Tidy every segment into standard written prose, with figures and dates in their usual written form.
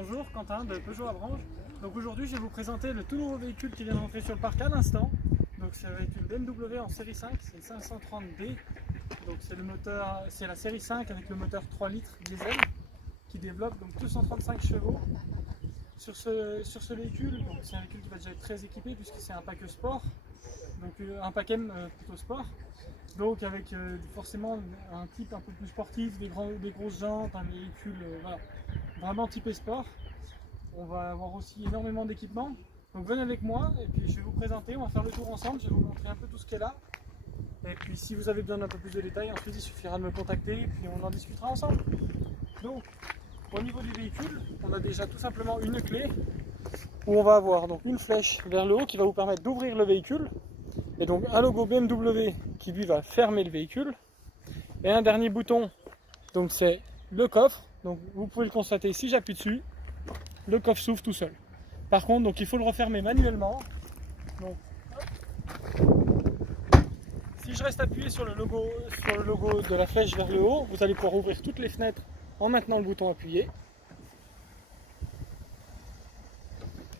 Bonjour, Quentin de Peugeot Avranches. Donc aujourd'hui je vais vous présenter le tout nouveau véhicule qui vient de rentrer sur le parc à l'instant. Donc c'est un véhicule BMW en série 5, c'est le 530D. Donc c'est la série 5 avec le moteur 3 litres diesel qui développe donc 235 chevaux. Sur ce véhicule, c'est un véhicule qui va déjà être très équipé puisque c'est un pack sport, donc un pack M plutôt sport. Donc avec forcément un type un peu plus sportif, des grosses jantes, un véhicule voilà, vraiment typé sport. On va avoir aussi énormément d'équipements. Donc venez avec moi et puis je vais vous présenter, on va faire le tour ensemble, je vais vous montrer un peu tout ce qu'il y a là. Et puis si vous avez besoin d'un peu plus de détails, ensuite il suffira de me contacter et puis on en discutera ensemble. Donc au niveau du véhicule, on a déjà tout simplement une clé où on va avoir donc une flèche vers le haut qui va vous permettre d'ouvrir le véhicule. Et donc un logo BMW qui lui va fermer le véhicule. Et un dernier bouton, donc c'est le coffre. Donc vous pouvez le constater, si j'appuie dessus, le coffre s'ouvre tout seul. Par contre, donc il faut le refermer manuellement. Donc, si je reste appuyé sur le logo de la flèche vers le haut, vous allez pouvoir ouvrir toutes les fenêtres en maintenant le bouton appuyé.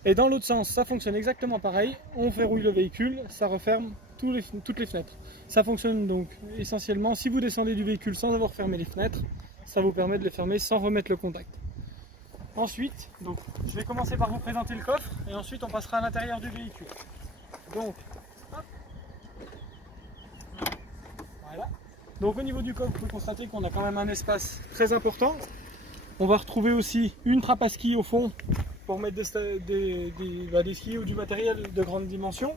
Et dans l'autre sens, ça fonctionne exactement pareil. On verrouille le véhicule, ça referme toutes les fenêtres. Ça fonctionne donc essentiellement, si vous descendez du véhicule sans avoir fermé les fenêtres, ça vous permet de les fermer sans remettre le contact. Ensuite, donc, je vais commencer par vous présenter le coffre et ensuite on passera à l'intérieur du véhicule. Donc, hop. Voilà. Donc au niveau du coffre, vous pouvez constater qu'on a quand même un espace très important. On va retrouver aussi une trappe à ski au fond pour mettre des skis ou du matériel de grande dimension.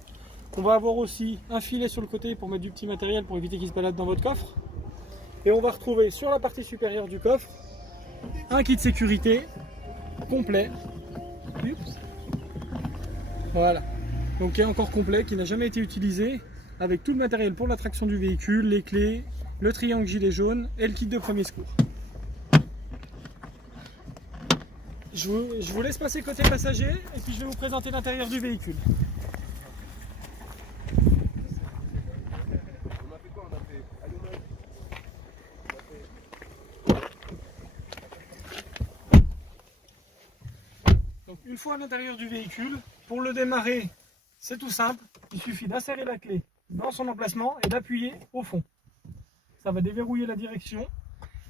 On va avoir aussi un filet sur le côté pour mettre du petit matériel pour éviter qu'il se balade dans votre coffre. Et on va retrouver sur la partie supérieure du coffre un kit sécurité complet. Voilà. Donc qui est encore complet, qui n'a jamais été utilisé, avec tout le matériel pour la traction du véhicule, les clés, le triangle gilet jaune et le kit de premier secours. Je vous laisse passer côté passager et puis je vais vous présenter l'intérieur du véhicule. Donc une fois à l'intérieur du véhicule, pour le démarrer, c'est tout simple. Il suffit d'insérer la clé dans son emplacement et d'appuyer au fond. Ça va déverrouiller la direction.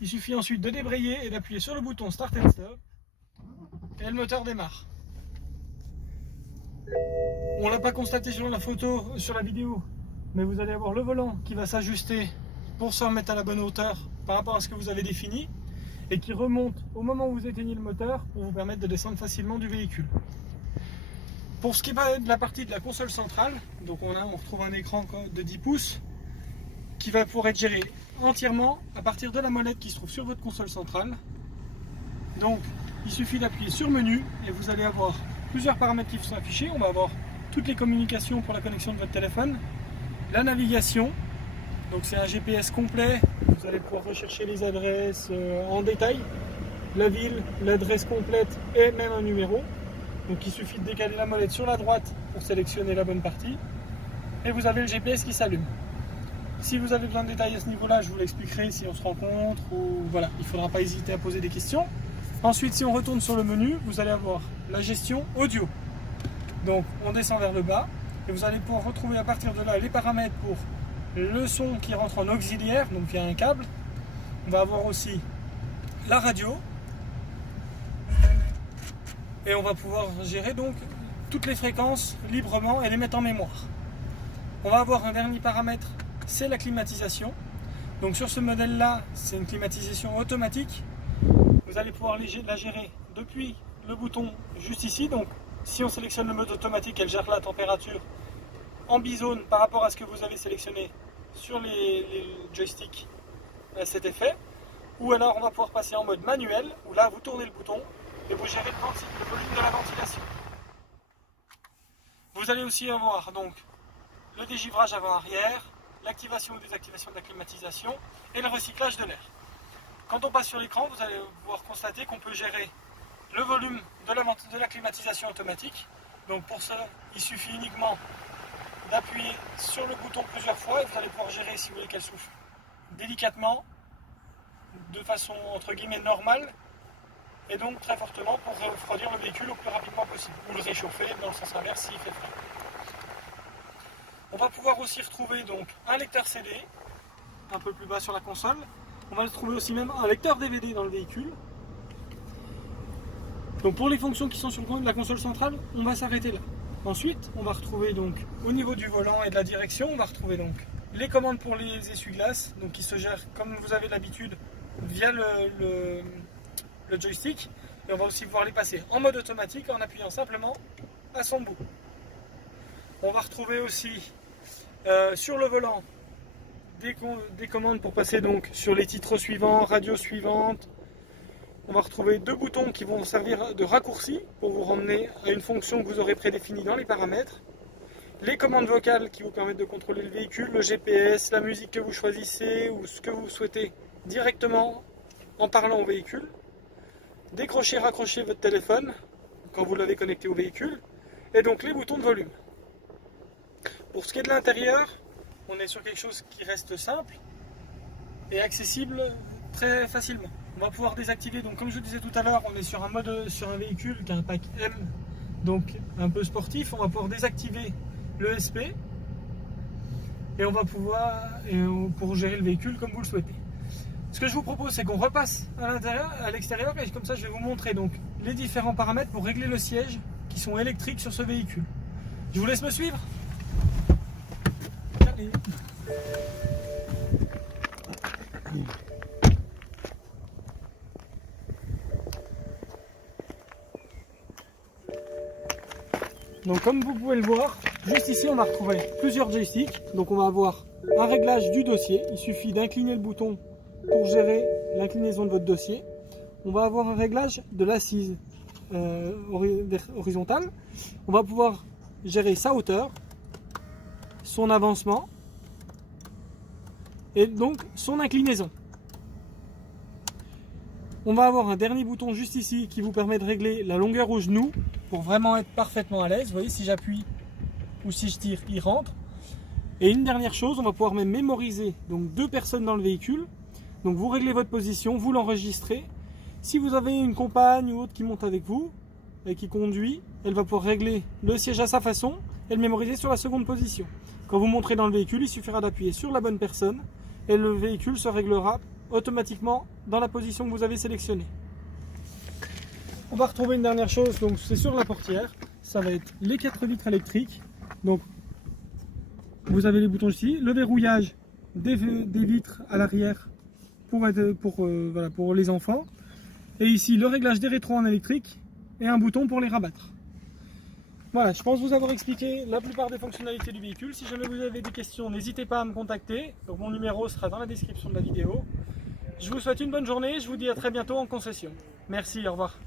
Il suffit ensuite de débrayer et d'appuyer sur le bouton Start and Stop. Et le moteur démarre. On ne l'a pas constaté sur la photo, sur la vidéo, mais vous allez avoir le volant qui va s'ajuster pour se remettre à la bonne hauteur par rapport à ce que vous avez défini et qui remonte au moment où vous éteignez le moteur pour vous permettre de descendre facilement du véhicule. Pour ce qui est de la partie de la console centrale, donc on retrouve un écran de 10 pouces qui va pouvoir être géré entièrement à partir de la molette qui se trouve sur votre console centrale. Donc il suffit d'appuyer sur menu et vous allez avoir plusieurs paramètres qui sont affichés. On va avoir toutes les communications pour la connexion de votre téléphone, la navigation, donc c'est un GPS complet, vous allez pouvoir rechercher les adresses en détail, la ville, l'adresse complète et même un numéro. Donc il suffit de décaler la molette sur la droite pour sélectionner la bonne partie et vous avez le GPS qui s'allume. Si vous avez besoin de détails à ce niveau-là, je vous l'expliquerai si on se rencontre ou voilà, il ne faudra pas hésiter à poser des questions. Ensuite, si on retourne sur le menu, vous allez avoir la gestion audio. Donc, on descend vers le bas et vous allez pouvoir retrouver à partir de là les paramètres pour le son qui rentre en auxiliaire, donc via un câble. On va avoir aussi la radio et on va pouvoir gérer donc toutes les fréquences librement et les mettre en mémoire. On va avoir un dernier paramètre, c'est la climatisation. Donc sur ce modèle-là, c'est une climatisation automatique. Vous allez pouvoir la gérer depuis le bouton juste ici. Donc si on sélectionne le mode automatique, elle gère la température en bizone par rapport à ce que vous avez sélectionné sur les joysticks à cet effet. Ou alors on va pouvoir passer en mode manuel, où là vous tournez le bouton et vous gérez le volume de la ventilation. Vous allez aussi avoir donc le dégivrage avant-arrière, l'activation ou désactivation de la climatisation et le recyclage de l'air. Quand on passe sur l'écran, vous allez pouvoir constater qu'on peut gérer le volume de la climatisation automatique. Donc pour ça, il suffit uniquement d'appuyer sur le bouton plusieurs fois et vous allez pouvoir gérer, si vous voulez qu'elle souffle délicatement, de façon entre guillemets normale, et donc très fortement pour refroidir le véhicule au plus rapidement possible, ou le réchauffer dans le sens inverse s'il fait frais. On va pouvoir aussi retrouver donc un lecteur CD, un peu plus bas sur la console. On va trouver aussi même un lecteur DVD dans le véhicule. Donc pour les fonctions qui sont sur la console centrale, on va s'arrêter là. Ensuite, on va retrouver donc au niveau du volant et de la direction, on va retrouver donc les commandes pour les essuie-glaces, donc qui se gèrent comme vous avez l'habitude via le joystick. Et on va aussi pouvoir les passer en mode automatique en appuyant simplement à son bout. On va retrouver aussi sur le volant des commandes pour passer donc sur les titres suivants, radio suivante. On va retrouver deux boutons qui vont servir de raccourci pour vous ramener à une fonction que vous aurez prédéfinie dans les paramètres. Les commandes vocales qui vous permettent de contrôler le véhicule, le GPS, la musique que vous choisissez ou ce que vous souhaitez directement en parlant au véhicule. Décrocher, raccrocher votre téléphone quand vous l'avez connecté au véhicule. Et donc les boutons de volume. Pour ce qui est de l'intérieur, on est sur quelque chose qui reste simple et accessible très facilement. On va pouvoir désactiver, donc comme je vous disais tout à l'heure, on est sur un véhicule qui a un pack M, donc un peu sportif. On va pouvoir désactiver le SP et on va pouvoir pour gérer le véhicule comme vous le souhaitez. Ce que je vous propose, c'est qu'on repasse à l'extérieur et comme ça je vais vous montrer donc les différents paramètres pour régler le siège qui sont électriques sur ce véhicule. Je vous laisse me suivre. Allez. Donc comme vous pouvez le voir, juste ici on va retrouver plusieurs joysticks. Donc on va avoir un réglage du dossier, il suffit d'incliner le bouton pour gérer l'inclinaison de votre dossier. On va avoir un réglage de l'assise horizontale. On va pouvoir gérer sa hauteur, son avancement et donc son inclinaison. On va avoir un dernier bouton juste ici qui vous permet de régler la longueur au genou pour vraiment être parfaitement à l'aise. Vous voyez, si j'appuie ou si je tire, il rentre. Et une dernière chose, on va pouvoir même mémoriser donc deux personnes dans le véhicule. Donc vous réglez votre position, vous l'enregistrez. Si vous avez une compagne ou autre qui monte avec vous et qui conduit, elle va pouvoir régler le siège à sa façon et le mémoriser sur la seconde position. Quand vous monterez dans le véhicule, il suffira d'appuyer sur la bonne personne et le véhicule se réglera automatiquement dans la position que vous avez sélectionnée. On va retrouver une dernière chose, donc c'est sur la portière. Ça va être les 4 vitres électriques. Donc vous avez les boutons ici, le verrouillage des vitres à l'arrière pour les enfants. Et ici le réglage des rétros en électrique et un bouton pour les rabattre. Voilà, je pense vous avoir expliqué la plupart des fonctionnalités du véhicule. Si jamais vous avez des questions, n'hésitez pas à me contacter. Donc mon numéro sera dans la description de la vidéo. Je vous souhaite une bonne journée, je vous dis à très bientôt en concession. Merci, au revoir.